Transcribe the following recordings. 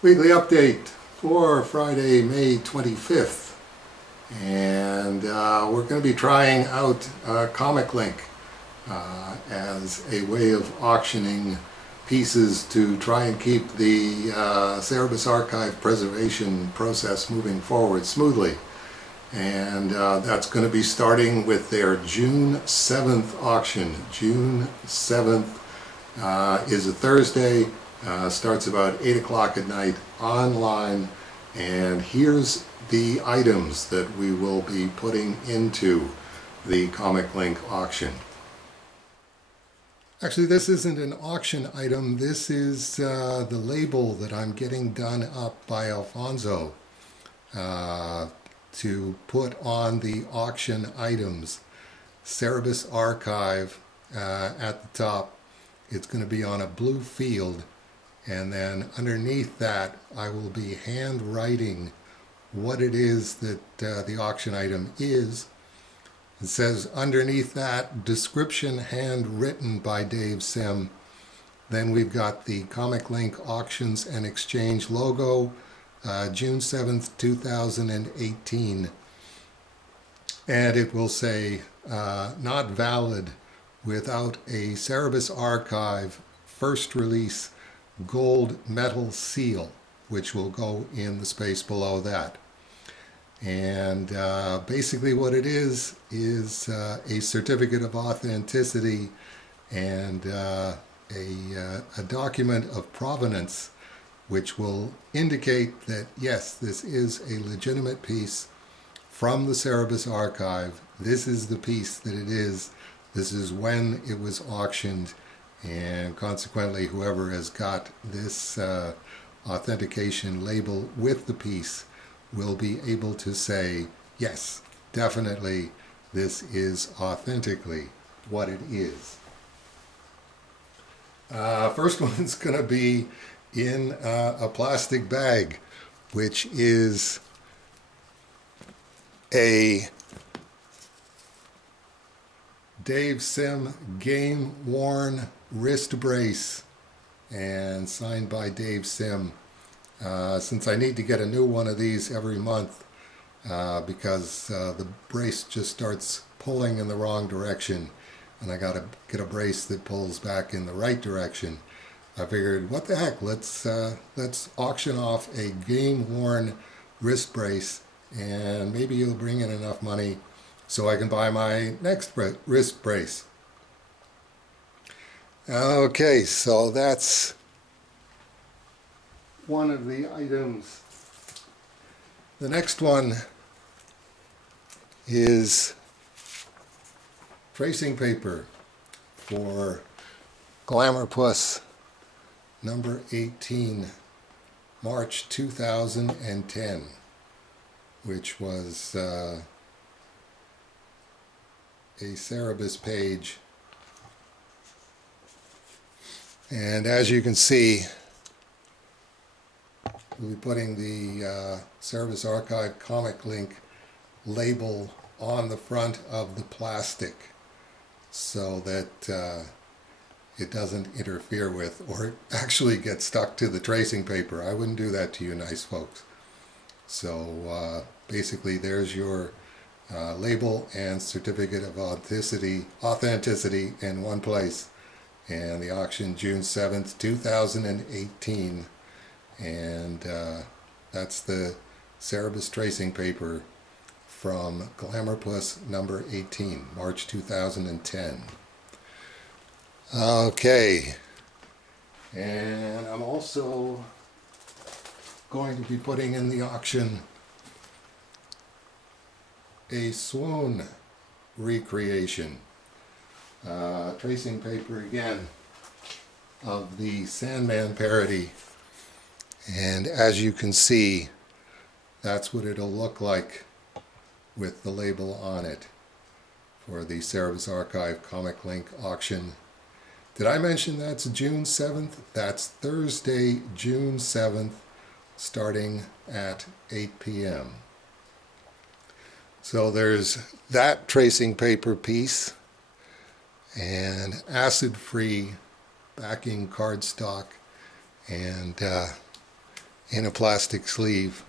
Weekly update for Friday, May 25th. And we're going to be trying out Comic Link as a way of auctioning pieces to try and keep the Cerebus archive preservation process moving forward smoothly. And that's going to be starting with their June 7th auction. June 7th is a Thursday. Starts about 8 o'clock at night online, and here's the items that we will be putting into the Comic Link auction. Actually, this isn't an auction item. This is the label that I'm getting done up by Alfonso to put on the auction items. Cerebus archive at the top. It's going to be on a blue field. And then underneath that, I will be hand writing what it is that the auction item is. It says underneath that, description handwritten by Dave Sim. Then we've got the Comic Link Auctions and Exchange logo, June 7th, 2018. And it will say, not valid without a Cerebus archive first release gold metal seal, which will go in the space below that. And basically what it is a certificate of authenticity and a document of provenance which will indicate that yes, this is a legitimate piece from the Cerebus archive. This is the piece that it is. This is when it was auctioned. And consequently, whoever has got this authentication label with the piece will be able to say, yes, definitely this is authentically what it is. First one's going to be in a plastic bag, which is a Dave Sim game worn wrist brace, and signed by Dave Sim. Since I need to get a new one of these every month because the brace just starts pulling in the wrong direction, and I got to get a brace that pulls back in the right direction, I figured, what the heck, let's auction off a game-worn wrist brace, and maybe you'll bring in enough money so I can buy my next wrist brace. Okay, so that's one of the items. The next one is tracing paper for Glamourpuss number 18, March 2010, which was a Cerebus page. And as you can see, we'll be putting the Cerebus Archive Comic Link label on the front of the plastic so that it doesn't interfere with or actually get stuck to the tracing paper. I wouldn't do that to you nice folks. So basically there's your label and certificate of authenticity in one place. And the auction June 7th, 2018. And that's the Cerebus tracing paper from Glamourpuss number 18, March 2010. Okay. And I'm also going to be putting in the auction a Swoon recreation. Tracing paper again of the Sandman parody, and as you can see, that's what it'll look like with the label on it for the Cerebus Archive Comic Link auction. Did I mention that's June 7th? That's Thursday, June 7th, starting at 8 p.m. So there's that tracing paper piece, and acid-free backing cardstock, and in a plastic sleeve.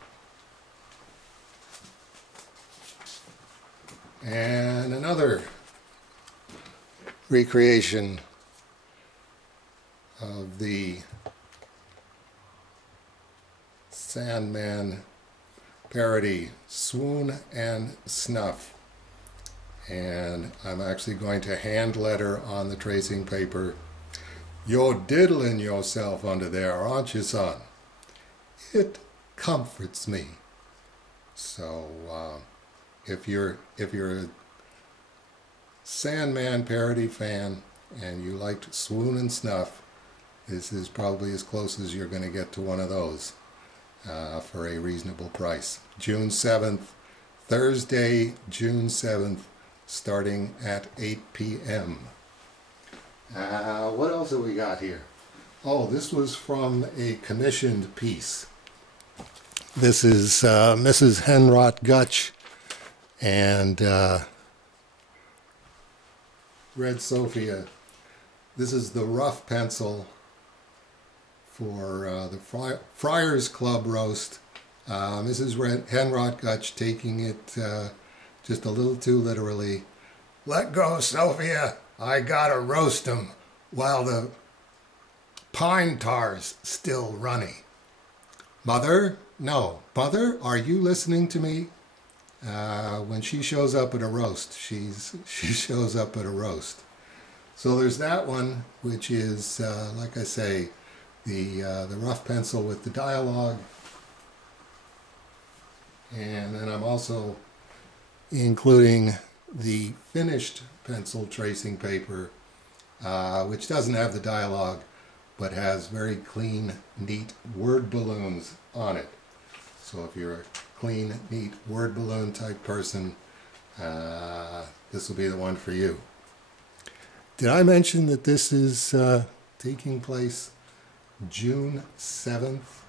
And another recreation of the Sandman parody, Swoon and Snuff. And I'm actually going to hand letter on the tracing paper, "You're diddling yourself under there, aren't you, son? It comforts me." So if you're a Sandman parody fan and you liked Swoon and Snuff, this is probably as close as you're going to get to one of those for a reasonable price. June 7th, Thursday, June 7th, starting at 8 p.m. What else have we got here? Oh, this was from a commissioned piece. This is Mrs. Henrot Gutch and Red Sophia. This is the rough pencil for the Friars Club roast. Mrs. Henrot Gutch taking it just a little too literally. "Let go, Sophia. I gotta roast 'em while the pine tar's still runny." Mother? No. Mother, are you listening to me? When she shows up at a roast, she shows up at a roast. So there's that one, which is, like I say, the rough pencil with the dialogue. And then I'm also including the finished pencil tracing paper, which doesn't have the dialogue, but has very clean, neat word balloons on it. So if you're a clean, neat word balloon type person, this will be the one for you. Did I mention that this is taking place June 7th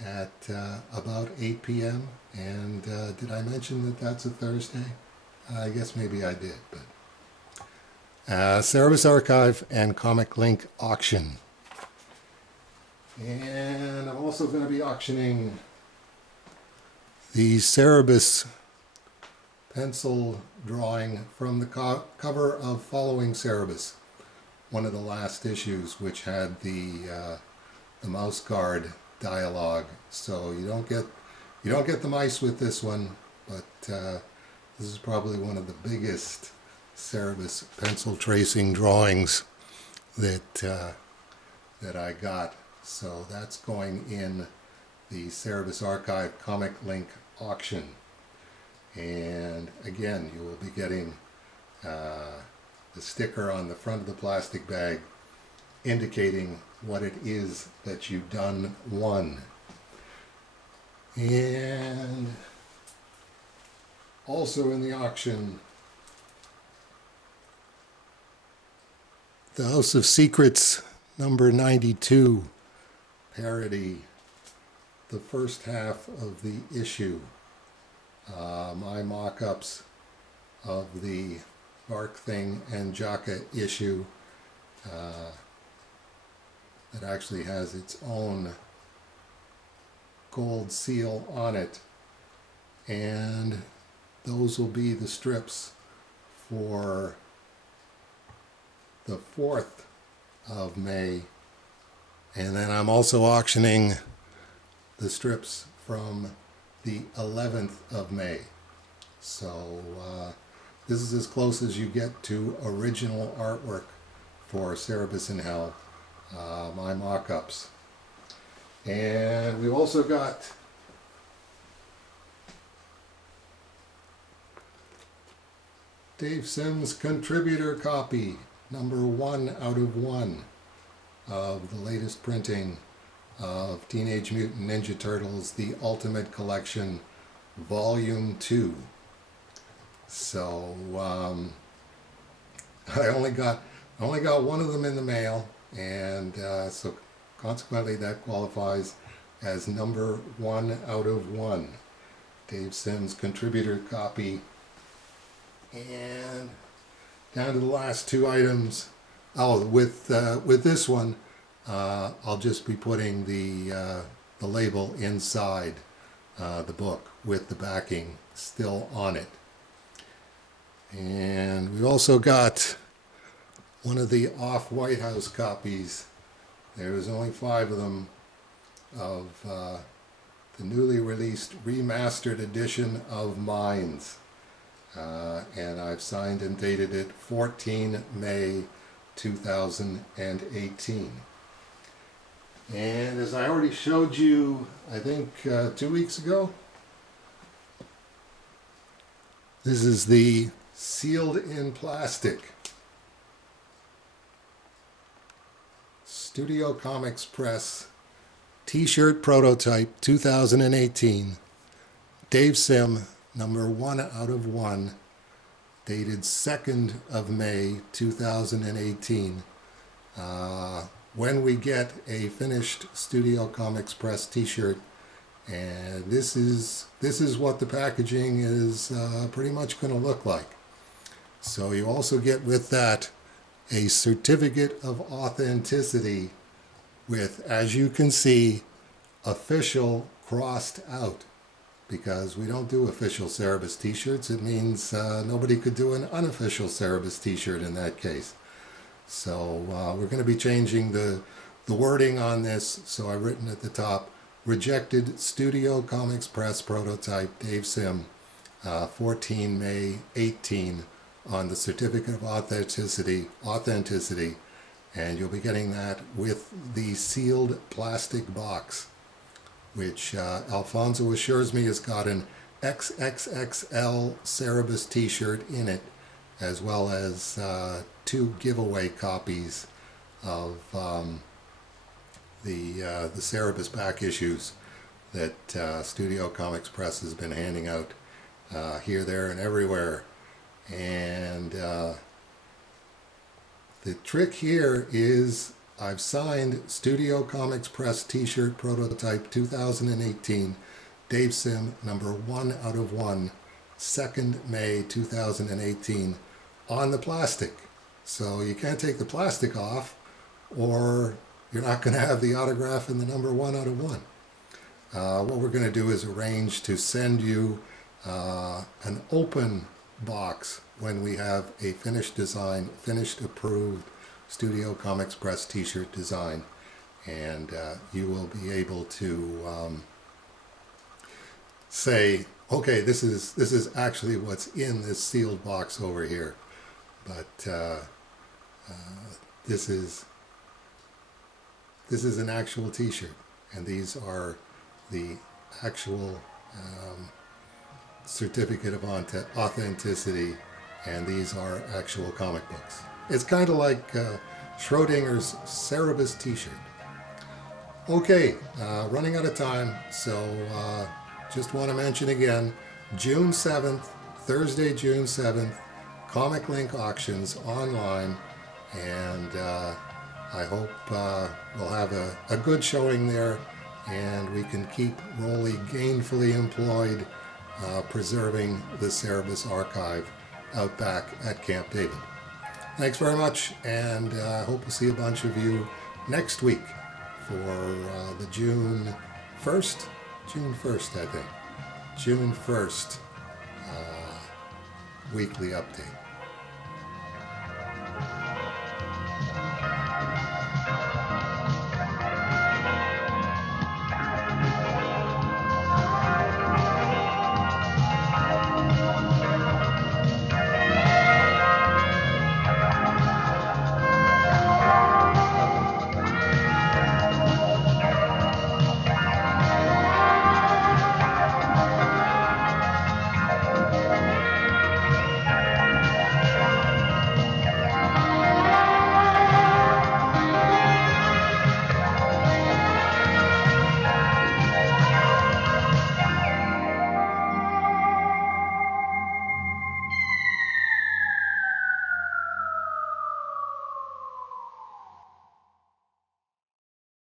at about 8 p.m.? And did I mention that that's a Thursday? I guess maybe I did. But Cerebus Archive and Comic Link auction. And I'm also going to be auctioning the Cerebus pencil drawing from the cover of Following Cerebus, one of the last issues, which had the mouse guard dialogue. So you don't get the mice with this one, but this is probably one of the biggest Cerebus pencil tracing drawings that I got. So that's going in the Cerebus Archive Comic Link auction. And again, you will be getting the sticker on the front of the plastic bag indicating what it is that you've done won. And also in the auction, the House of Secrets number 92 parody, the first half of the issue. My mock-ups of the Bark Thing and Jaka issue that actually has its own gold seal on it, and those will be the strips for the 4th of May. And then I'm also auctioning the strips from the 11th of May. So this is as close as you get to original artwork for Cerebus in Hell, my mock-ups. And we've also got Dave Sims' contributor copy, number 1 out of 1 of the latest printing of Teenage Mutant Ninja Turtles, The Ultimate Collection, Volume 2. So I only got one of them in the mail, and so consequently that qualifies as number 1 out of 1. Dave Sims' contributor copy. And down to the last 2 items. Oh, with this one, I'll just be putting the the label inside the book with the backing still on it. And we've also got one of the off-White House copies. There's only 5 of them of the newly released remastered edition of Minds. And I've signed and dated it 14 May 2018. And as I already showed you, I think 2 weeks ago, this is the sealed in plastic Studio Comics Press T-shirt prototype 2018, Dave Sim, number 1 out of 1, dated 2nd of May 2018. When we get a finished Studio Comics Press T-shirt, and this is what the packaging is pretty much going to look like. So you also get with that a certificate of authenticity with, as you can see, official crossed out, because we don't do official Cerebus t-shirts. It means nobody could do an unofficial Cerebus t-shirt in that case. So we're going to be changing the wording on this. So I've written at the top, rejected Studio Comics Press prototype Dave Sim, 14 May 18, on the certificate of authenticity, and you'll be getting that with the sealed plastic box, which Alfonso assures me has got an XXXL Cerebus t-shirt in it, as well as 2 giveaway copies of the Cerebus back issues that Studio Comics Press has been handing out here, there, and everywhere. And the trick here is I've signed Studio Comics Press T-shirt prototype 2018, Dave Sim, number 1 out of 1, 2nd May 2018, on the plastic. So you can't take the plastic off, or you're not going to have the autograph in the number 1 out of 1. What we're going to do is arrange to send you an open box when we have a finished design, finished approved Studio Comics Press t-shirt design, and you will be able to say, okay, this is actually what's in this sealed box over here, but this is an actual t-shirt, and these are the actual certificate of authenticity, and these are actual comic books. It's kind of like Schrodinger's Cerebus t-shirt. Okay, running out of time, so just want to mention again, June 7th, Thursday, June 7th, Comic Link auctions online, and I hope we'll have a good showing there, and we can keep Rolly gainfully employed preserving the Cerebus archive out back at Camp David. Thanks very much, and I hope to see a bunch of you next week for the June 1st, I think, June 1st weekly update.